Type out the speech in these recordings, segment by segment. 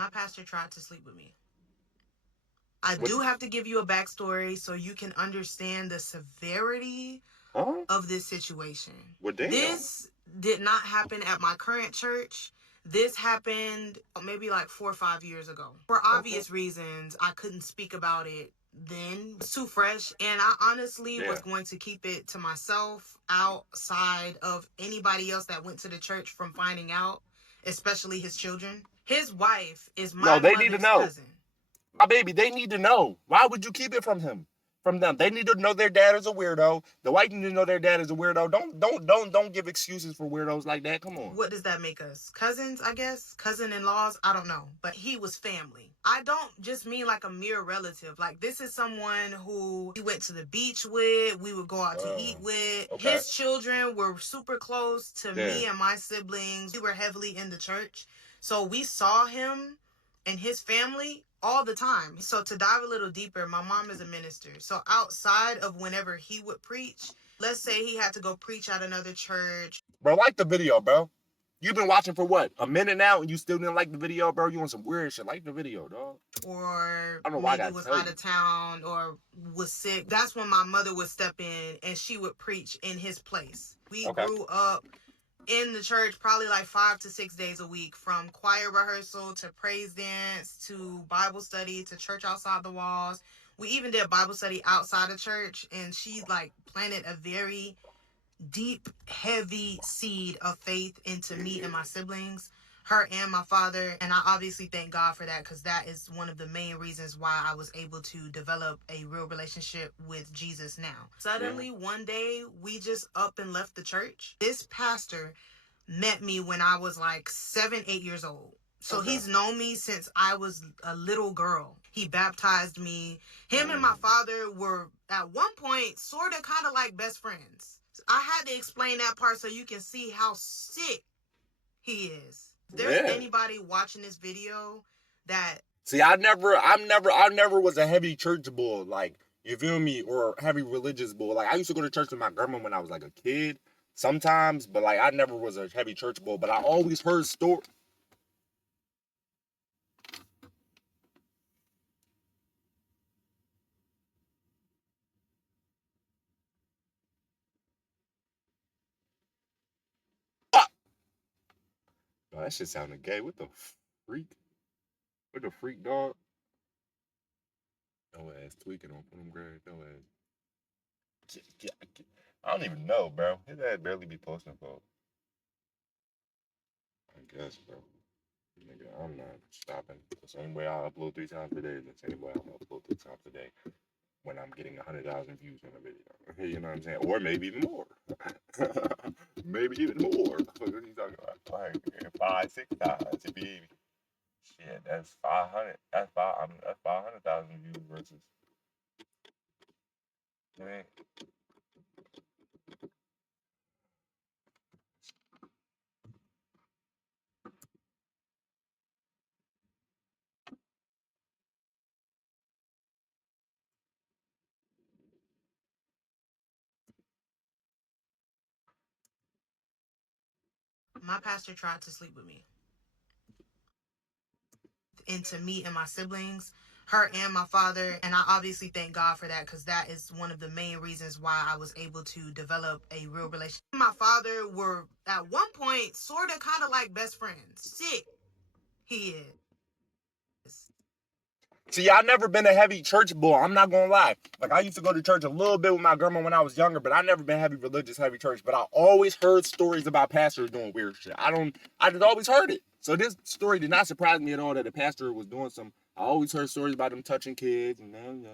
My pastor tried to sleep with me. I What? do have to give you a backstory so you can understand the severity Huh? of this situation. Well, damn. This did not happen at my current church. This happened maybe like 4 or 5 years ago. For Okay. obvious reasons, I couldn't speak about it then. It's too fresh, and I honestly Yeah. was going to keep it to myself outside of anybody else that went to the church from finding out, especially his children. His wife is No, my they need to mother's know. cousin. My baby, they need to know. Why would you keep it from him? From them. They need to know their dad is a weirdo. The white need to know their dad is a weirdo. Don't give excuses for weirdos like that. Come on. What does that make us? Cousins, I guess? Cousin-in-laws? I don't know. But he was family. I don't just mean like a mere relative. Like, this is someone who we went to the beach with, we would go out to eat with. Okay. His children were super close to Yeah. me and my siblings. We were heavily in the church. So we saw him and his family all the time. So to dive a little deeper, my mom is a minister. So outside of whenever he would preach, let's say he had to go preach at another church. Bro, like the video, bro. You've been watching for what? A minute now and you still didn't like the video, bro? You want some weird shit. Like the video, dog. Or I don't know why I maybe gotta was tell out you. of town or was sick. That's when my mother would step in and she would preach in his place. We Okay. grew up in the church probably like 5 to 6 days a week, from choir rehearsal to praise dance to Bible study to church outside the walls. We even did Bible study outside of church, and she like planted a very deep, heavy seed of faith into me and my siblings, her and my father. And I obviously thank God for that, because that is one of the main reasons why I was able to develop a real relationship with Jesus now. Suddenly, one day, we just up and left the church. This pastor met me when I was like 7, 8 years old. So he's known me since I was a little girl. He baptized me. Him and my father were at one point sort of kind of like best friends. I had to explain that part so you can see how sick he is. If there's anybody watching this video that See, I never was a heavy church bull, like, you feel me, or heavy religious bull. Like, I used to go to church with my grandma when I was like a kid, sometimes, but like, I never was a heavy church bull. But I always heard stories. Oh, that shit sounded gay. What the freak? What the freak, dog? No ass tweaking on them grades. No ass. I don't even know, bro. His ass barely be posting, folks. I guess, bro. Nigga, I'm not stopping. The same way I upload 3 times a day is the same way I upload 3 times a day when I'm getting 100,000 views on a video. You know what I'm saying? Or maybe even more. Maybe even more. What are you talking about? Like 5, 6 times. If you shit, that's 500. That's 500,000 views versus. I mean, my pastor tried to sleep with me, into me and my siblings, her and my father. And I obviously thank God for that, because that is one of the main reasons why I was able to develop a real relationship. My father were at one point sort of kind of like best friends. Sick he is. see, I never been a heavy church boy. I'm not gonna lie. Like, I used to go to church a little bit with my grandma when I was younger, but I never been heavy religious, heavy church. But I always heard stories about pastors doing weird shit. I just always heard it. So this story did not surprise me at all that the pastor was doing some. I always heard stories about him touching kids and then.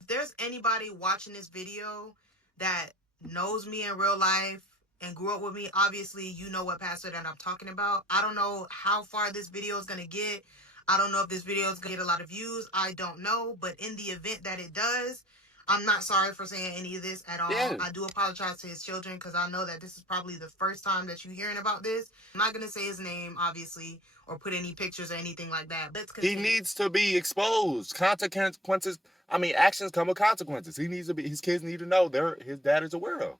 If there's anybody watching this video that knows me in real life and grew up with me, obviously you know what pastor that I'm talking about. I don't know how far this video is going to get. I don't know if this video is going to get a lot of views. I don't know. But in the event that it does, I'm not sorry for saying any of this at all. Yeah. I do apologize to his children, because I know that this is probably the first time that you're hearing about this. I'm not going to say his name, obviously, or put any pictures or anything like that. Let's continue. He needs to be exposed. Consequences. I mean, actions come with consequences. He needs to be. His kids need to know his dad is a weirdo.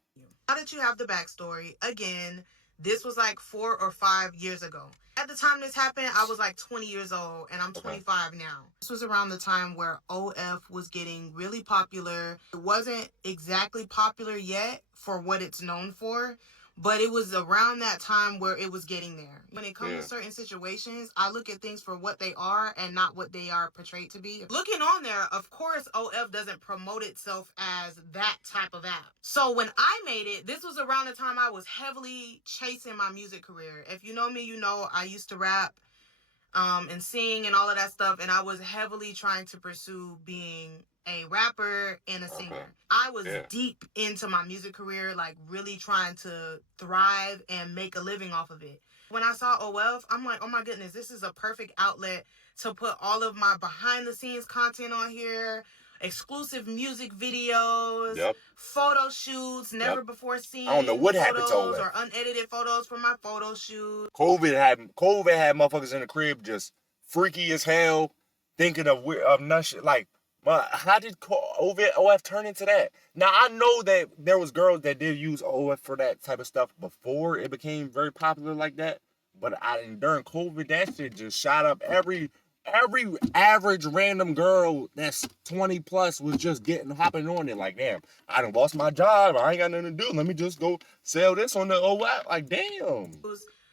Now that you have the backstory, again, this was like 4 or 5 years ago. At At the time this happened, I was like 20 years old, and I'm 25 now. This was around the time where OF was getting really popular. It wasn't exactly popular yet for what it's known for, but it was around that time where it was getting there. When it comes to certain situations, I look at things for what they are and not what they are portrayed to be. Looking on there, of course, OF doesn't promote itself as that type of app. So when I made it, this was around the time I was heavily chasing my music career. If you know me, you know I used to rap and sing and all of that stuff, and I was heavily trying to pursue being a rapper and a singer. I was deep into my music career, like really trying to thrive and make a living off of it. When I saw OF, I'm like, oh my goodness, this is a perfect outlet to put all of my behind the scenes content on here, exclusive music videos, photo shoots, never before seen. I don't know what happened to OF. Or unedited photos from my photo shoot. COVID had motherfuckers in the crib just freaky as hell, thinking of nothing. Like, how did OF turn into that? Now I know that there was girls that did use OF for that type of stuff before it became very popular like that. But during COVID, that shit just shot up. Every average random girl that's 20 plus was just hopping on it. Like, damn, I done lost my job. I ain't got nothing to do. Let me just go sell this on the OF. Like, damn.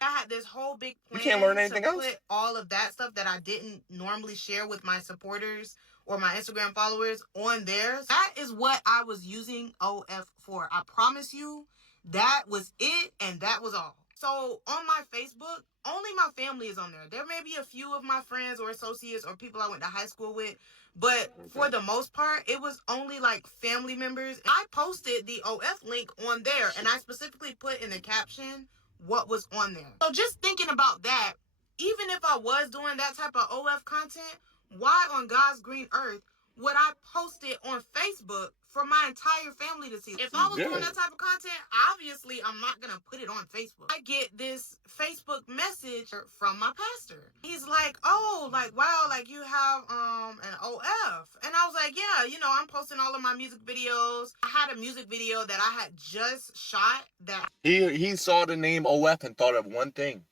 I had this whole big plan. You can't learn anything to else. Put all of that stuff that I didn't normally share with my supporters or my Instagram followers on theirs. That is what I was using OF for. I promise you, that was it, and that was all. So on my Facebook, only my family is on there. There may be a few of my friends or associates or people I went to high school with, but for the most part, it was only like family members. I posted the OF link on there, and I specifically put in the caption what was on there. So just thinking about that, even if I was doing that type of OF content, why on God's green earth would I post it on Facebook for my entire family to see? If I was doing that type of content, obviously I'm not gonna put it on Facebook. I get this Facebook message from my pastor. He's like, oh, like, wow, like you have an OF. And I was like, yeah, you know, I'm posting all of my music videos. I had a music video that I had just shot that he saw the name OF and thought of one thing.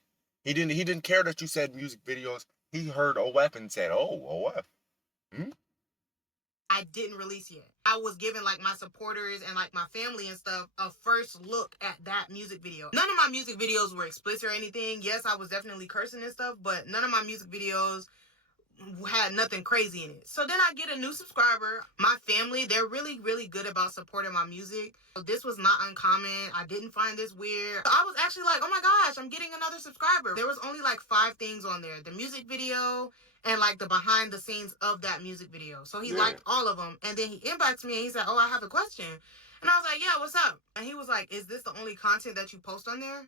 He didn't care that you said music videos. He heard OF and said, oh, OF. I didn't release yet. I was giving like my supporters and like my family and stuff a first look at that music video. None of my music videos were explicit or anything. Yes, I was definitely cursing and stuff, but none of my music videos had nothing crazy in it. So then I get a new subscriber. My family, they're really, really good about supporting my music. So this was not uncommon. I didn't find this weird. I was actually like, oh my gosh, I'm getting another subscriber. There was only like 5 things on there. The music video and like the behind the scenes of that music video. So he liked all of them. And then he inboxed me and he said, oh, I have a question. And I was like, yeah, what's up? And he was like, is this the only content that you post on there?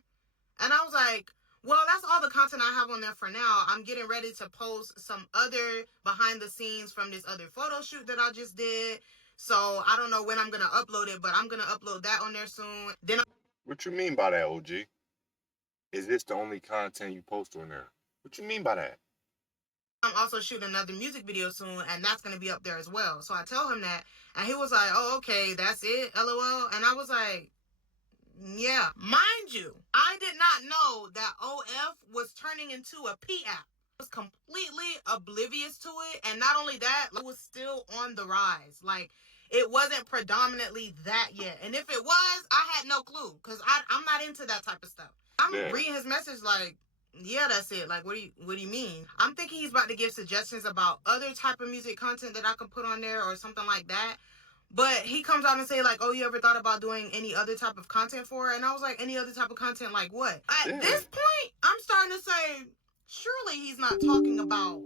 And I was like, well, that's all the content I have on there for now. I'm getting ready to post some other behind the scenes from this other photo shoot that I just did. So I don't know when I'm going to upload it, but I'm going to upload that on there soon. Then What you mean by that, OG? Is this the only content you post on there? What you mean by that? I'm also shooting another music video soon, and that's going to be up there as well. So I tell him that, and he was like, oh, okay, that's it, LOL. And I was like, yeah. Mind you, I did not know that OF was turning into a P app. I was completely oblivious to it, and not only that, it was still on the rise. Like, it wasn't predominantly that yet. And if it was, I had no clue, because I'm not into that type of stuff. I'm reading his message like, yeah, that's it. Like, what do you mean? I'm thinking he's about to give suggestions about other type of music content that I can put on there or something like that. But he comes out and say like, oh, you ever thought about doing any other type of content for it? And I was like, any other type of content like what? At this point, I'm starting to say, surely he's not talking about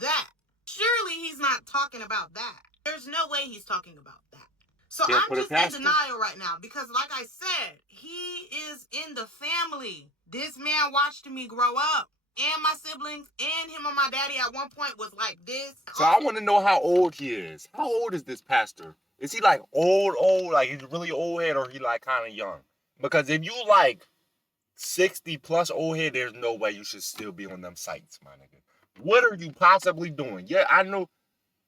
that. Surely he's not talking about that. There's no way he's talking about that. So I'm just in denial right now because like I said, he is in the family. This man watched me grow up. And my siblings and him and my daddy at one point was like this. So I want to know how old he is. How old is this pastor? Is he like old, like he's really old head, or he like kind of young? Because if you like 60 plus old head, there's no way you should still be on them sites, my nigga. What are you possibly doing? Yeah, I know,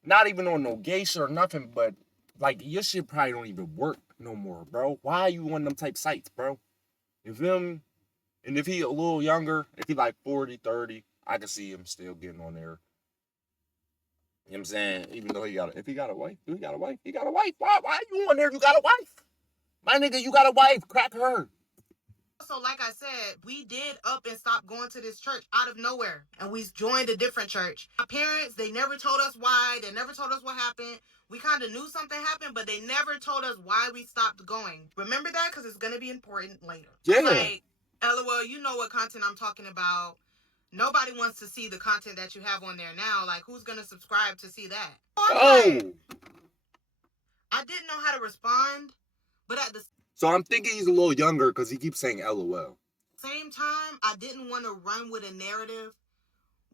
not even on no gay shit or nothing, but like your shit probably don't even work no more, bro. Why are you on them type sites, bro? You feel me? And if he a little younger, if he like 40, 30, I can see him still getting on there. You know what I'm saying? Even though if he got a wife, do he got a wife? He got a wife. Why are you on there? You got a wife. My nigga, you got a wife. Crack her. So, like I said, we did up and stop going to this church out of nowhere. And we joined a different church. My parents, they never told us why. They never told us what happened. We kind of knew something happened, but they never told us why we stopped going. Remember that? Because it's going to be important later. Yeah. Like, LOL, you know what content I'm talking about. Nobody wants to see the content that you have on there now. Like, who's going to subscribe to see that? Oh. I didn't know how to respond, but at the So I'm thinking he's a little younger because he keeps saying LOL. Same time, I didn't want to run with a narrative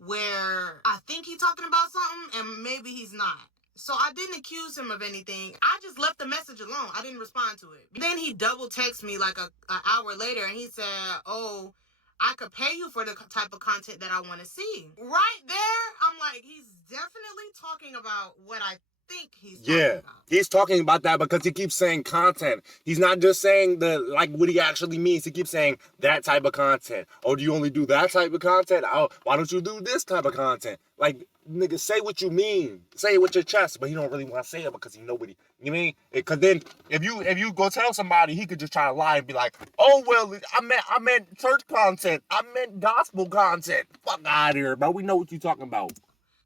where I think he's talking about something and maybe he's not. So I didn't accuse him of anything. I just left the message alone. I didn't respond to it. Then he double texted me like an hour later and he said, oh, I could pay you for the type of content that I want to see. Right there, I'm like, he's definitely talking about what I think he's talking about. He's talking about that because he keeps saying content. He's not just saying what he actually means. He keeps saying that type of content. Oh, do you only do that type of content? Oh, why don't you do this type of content? Like, nigga, say what you mean. Say it with your chest, but he don't really want to say it because he know what you mean? Because then if you go tell somebody, he could just try to lie and be like, oh well, I meant church content. I meant gospel content. Fuck out of here, bro. We know what you talking about.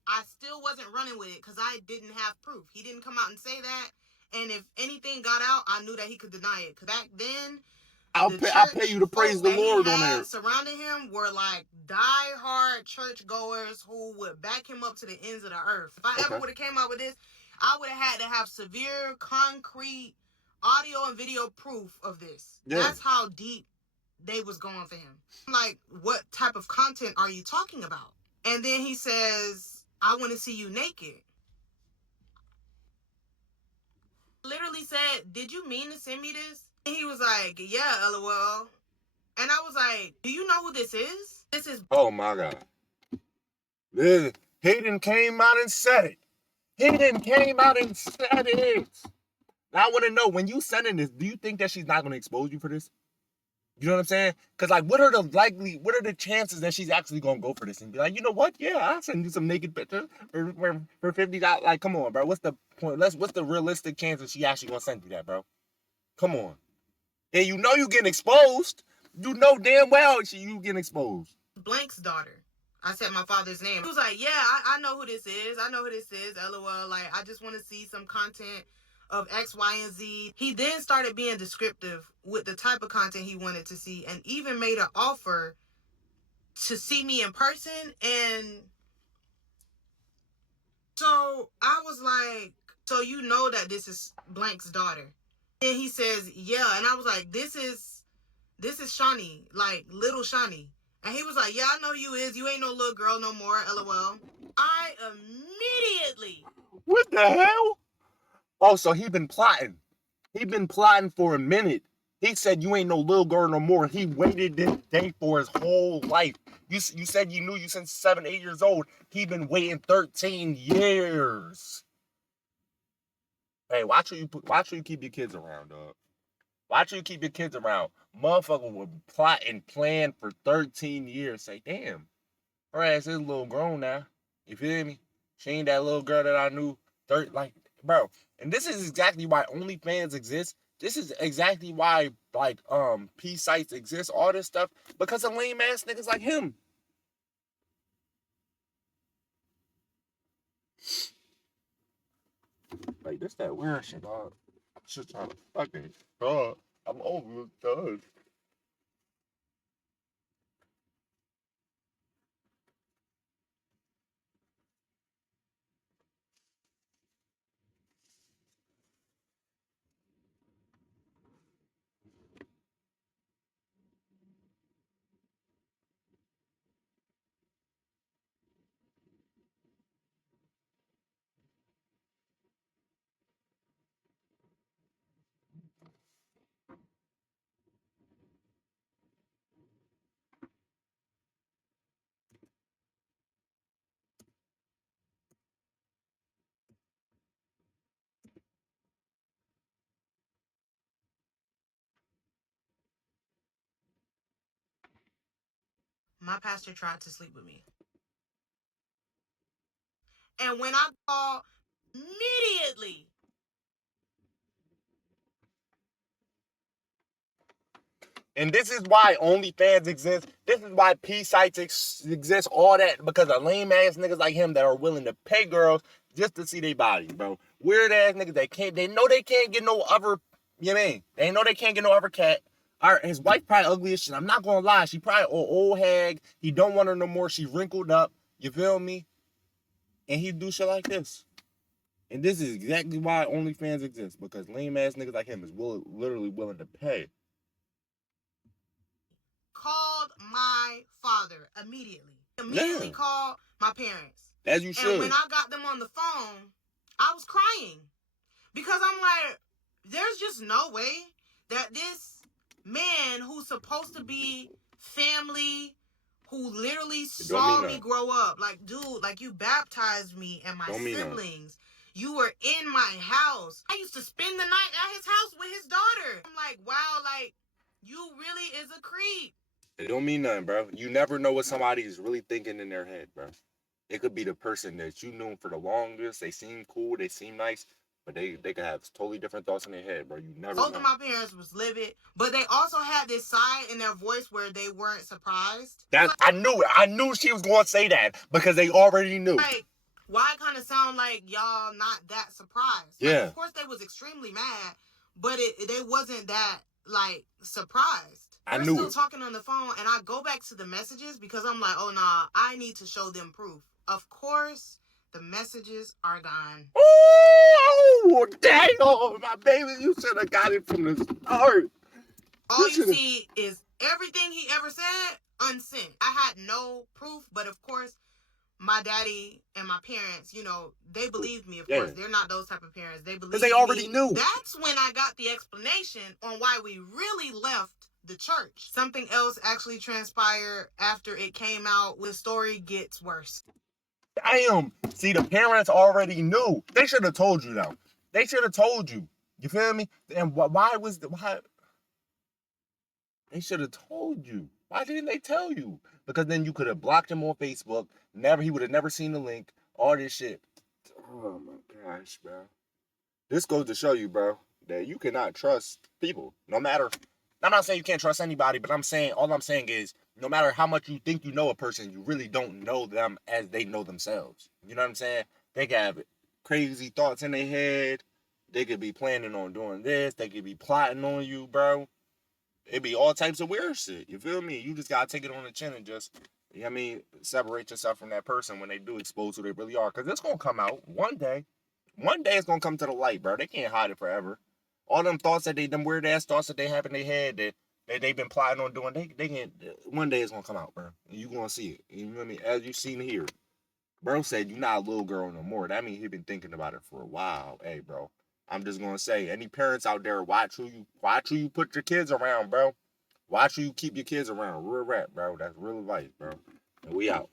I still wasn't running with it because I didn't have proof. He didn't come out and say that. And if anything got out, I knew that he could deny it. Because back then, I'll pay you to praise the Lord on there. Surrounding him were like die-hard churchgoers who would back him up to the ends of the earth. If I ever would have came out with this, I would have had to have severe, concrete audio and video proof of this. Yeah. That's how deep they was going for him. I'm like, what type of content are you talking about? And then he says, I want to see you naked. Literally said, did you mean to send me this? And he was like, yeah, LOL. And I was like, do you know who this is? This is... Oh, my God. Hayden came out and said it. Hayden came out and said it. Now I want to know, when you sending this, do you think that she's not going to expose you for this? You know what I'm saying? Because, like, what are the chances that she's actually going to go for this and be like, you know what? Yeah, I'll send you some naked pictures for $50. Like, come on, bro. What's the point? What's the realistic chance that she actually going to send you that, bro? Come on. And you know you getting exposed. You know damn well you getting exposed. Blank's daughter. I said my father's name. He was like, yeah, I know who this is. I know who this is. LOL. Like, I just want to see some content of X, Y, and Z. He then started being descriptive with the type of content he wanted to see and even made an offer to see me in person. And so I was like, so you know that this is Blank's daughter? And he says, yeah. And I was like, this is Shawnee, like little Shawnee. And he was like, yeah, I know you is. You ain't no little girl no more, LOL. I immediately... What the hell? Oh, so he been plotting. He been plotting for a minute. He said you ain't no little girl no more. He waited this day for his whole life. You said you knew you since 7, 8 years old. He been waiting 13 years. Hey, watch who you keep your kids around, dog. Watch who you keep your kids around. Motherfucker would plot and plan for 13 years. Say, damn, her ass is a little grown now. You feel me? She ain't that little girl that I knew. Bro. And this is exactly why OnlyFans exists. This is exactly why, like, P sites exist, all this stuff, because of lame ass niggas like him. Like, this that weird shit, dog. I'm just trying to fucking, dog. I'm over it, dog. my pastor tried to sleep with me. And when I called, immediately, And this is why OnlyFans exists. This is why P sites exist. All that because of lame ass niggas like him that are willing to pay girls just to see their bodies, bro. Weird ass niggas that can't. They know they can't get no other. You know what I mean? They know they can't get no other cat. His wife probably ugly as shit. I'm not gonna lie. She probably old hag. He don't want her no more. She wrinkled up. You feel me? And he do shit like this. And this is exactly why OnlyFans exists because lame ass niggas like him is literally willing to pay. Called my father immediately called my parents, as you should. And when I got them on the phone, I was crying because I'm like, there's just no way that this man who's supposed to be family, who literally saw me grow up, like, dude, like, you baptized me and my siblings. You were in my house. I used to spend the night at his house with his daughter. I'm like, wow, like, you really is a creep. It don't mean nothing, bro. You never know what somebody is really thinking in their head, bro. It could be the person that you knew for the longest. They seem cool. They seem nice. But they could have totally different thoughts in their head, bro. You never know. Both of my parents was livid. But they also had this side in their voice where they weren't surprised. I knew it. I knew she was going to say that. Because they already knew. Like, why it kind of sound like y'all not that surprised? Yeah. Like, of course they was extremely mad. But they wasn't that, like, surprised. I We're knew still it. talking on the phone, and I go back to the messages because I'm like, oh, nah, I need to show them proof. Of course, the messages are gone. Oh, dang, oh, my baby, you should have got it from the start. All you see is everything he ever said unsent. I had no proof, but of course, my daddy and my parents, you know, they believed me, of course. They're not those type of parents. They believed me. Because they already knew. That's when I got the explanation on why we really left the church. Something else actually transpired after it came out. The story gets worse. Damn. See, the parents already knew. They should have told you, though. They should have told you. You feel me? And why? They should have told you. Why didn't they tell you? Because then you could have blocked him on Facebook. He would have never seen the link. All this shit. Oh my gosh, bro. This goes to show you, bro, that you cannot trust people. No matter. I'm not saying you can't trust anybody, but all I'm saying is, no matter how much you think you know a person, you really don't know them as they know themselves. You know what I'm saying? They can have crazy thoughts in their head. They could be planning on doing this. They could be plotting on you, bro. It be all types of weird shit. You feel me? You just gotta take it on the chin and just, you know what I mean, separate yourself from that person when they do expose who they really are. Because it's gonna come out one day. One day it's gonna come to the light, bro. They can't hide it forever. All them thoughts them weird ass thoughts that they have in their head that they've been plotting on doing, they can't. One day it's gonna come out, bro. And you gonna see it. You know what I mean? As you seen here, bro said you're not a little girl no more. That means he been thinking about it for a while. Hey, bro. I'm just gonna say, any parents out there, watch who you put your kids around, bro. Watch who you keep your kids around. Real rap, bro. That's real advice, bro. And we out.